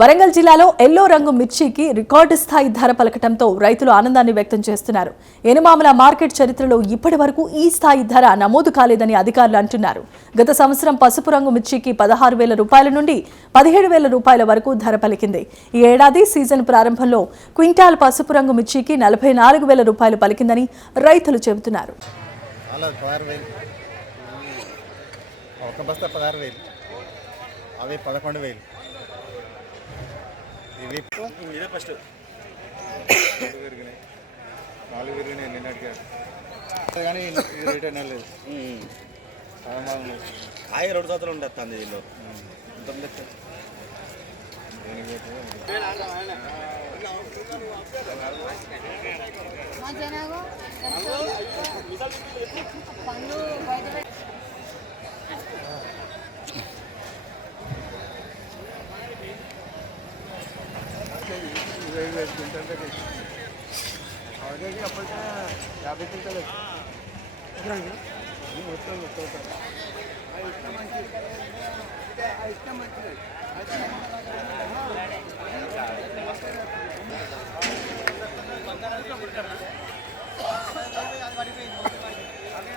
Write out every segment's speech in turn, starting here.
వరంగల్ జిల్లాలో ఎల్లో రంగు మిర్చికి రికార్డు స్థాయి ధర పలకటంతో రైతులు ఆనందాన్ని వ్యక్తం చేస్తున్నారు. ఎనుమాముల మార్కెట్ చరిత్రలో ఇప్పటి వరకు ఈ స్థాయి ధర నమోదు కాలేదని అధికారులు అంటున్నారు. గత సంవత్సరం పసుపు రంగు మిర్చికి 16,000 రూపాయల నుండి 17,000 రూపాయల వరకు ధర పలికింది. ఈ ఏడాది సీజన్ ప్రారంభంలో క్వింటాల్ పసుపు రంగు మిర్చికి 44,000 రూపాయలు పలికిందని రైతులు చెబుతున్నారు. ఒక బస్తా 16,000, అవి 11,000. ఇవి ఇదే ఫస్ట్ 4 పెరిగినాయి నిన్నటికి, కానీ రేట్ అయినా లేదు. ఆయ 2 సంవత్సరాలు ఉండేస్తుంది దీనిలో. అప్పటికే 50 క్వింటాలు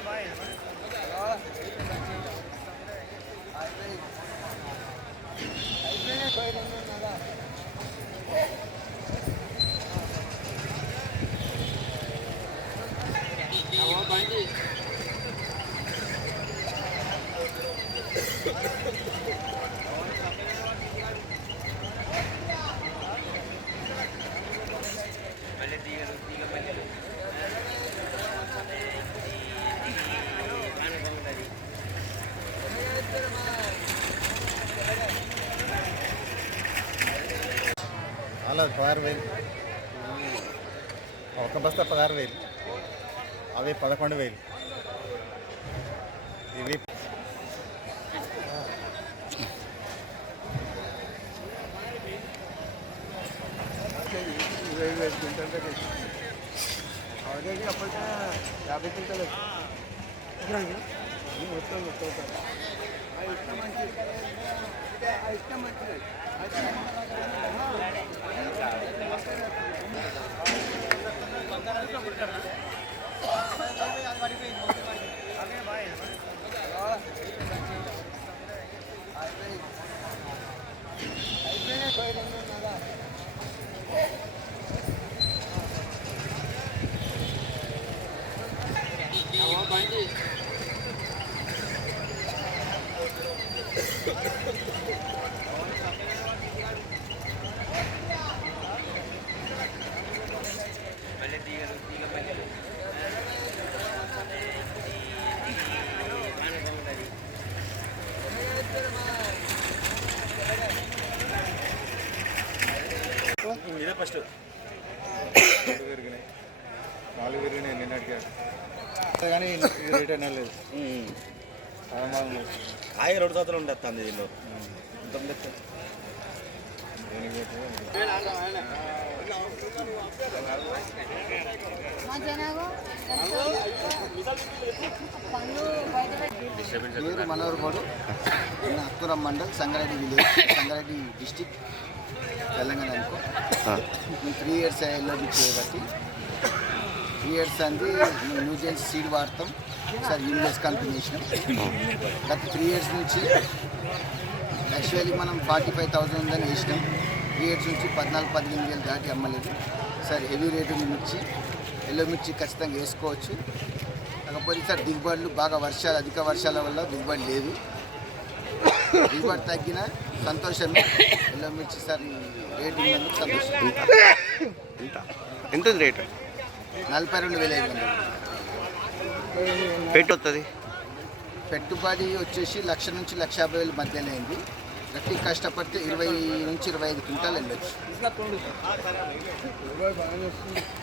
అలా 16,000, ఒక బస్తా 16,000, అవి 11,000. ఇవి అప్పటికే 50 క్వింటాలు ఇదే ఫస్ట్ 4 పెరిగినాయి నిన్నటికి, కానీ రేట్ అయినా లేదు. ఆయ 2 సంవత్సరాలు ఉండేస్తుంది దీనిలో. పేరు మనోహర్ గౌడ్, అక్కురం మండల్, సంగారెడ్డి విలేజ్, సంగారెడ్డి డిస్టిక్, తెలంగాణ అనుకో. మేము 3 years ఎల్లో బిట్ చేయబట్టి 3 years అంది న్యూజెన్స్ సీడ్ వాడతాం సార్. యూనివర్స్ కంపెనీ చేసినాం. గత 3 years నుంచి యాక్చువల్లీ మనం 45,000 ఉందని వేసినాం. 3 years నుంచి 14,000-15,000 దాటి అమ్మలేదు సార్. హెవీ రేటు మిర్చి, ఎల్లో మిర్చి ఖచ్చితంగా వేసుకోవచ్చు. కాకపోతే సార్ దిగుబడులు బాగా అధిక వర్షాల వల్ల దిగుబడి లేదు. దిగుబడి తగ్గిన సంతోషమే. ఎల్లో మిర్చి సార్ రేటు ఉన్నందుకు సంతోషం. ఎంత రేటు? 42,500. పెట్టుతుంది పెట్టుబడి వచ్చేసి 1,00,000 నుంచి 1,50,000 మధ్యలో అయింది. గట్టి కష్టపడితే 20 నుంచి 25 క్వింటాలు వెళ్ళొచ్చు.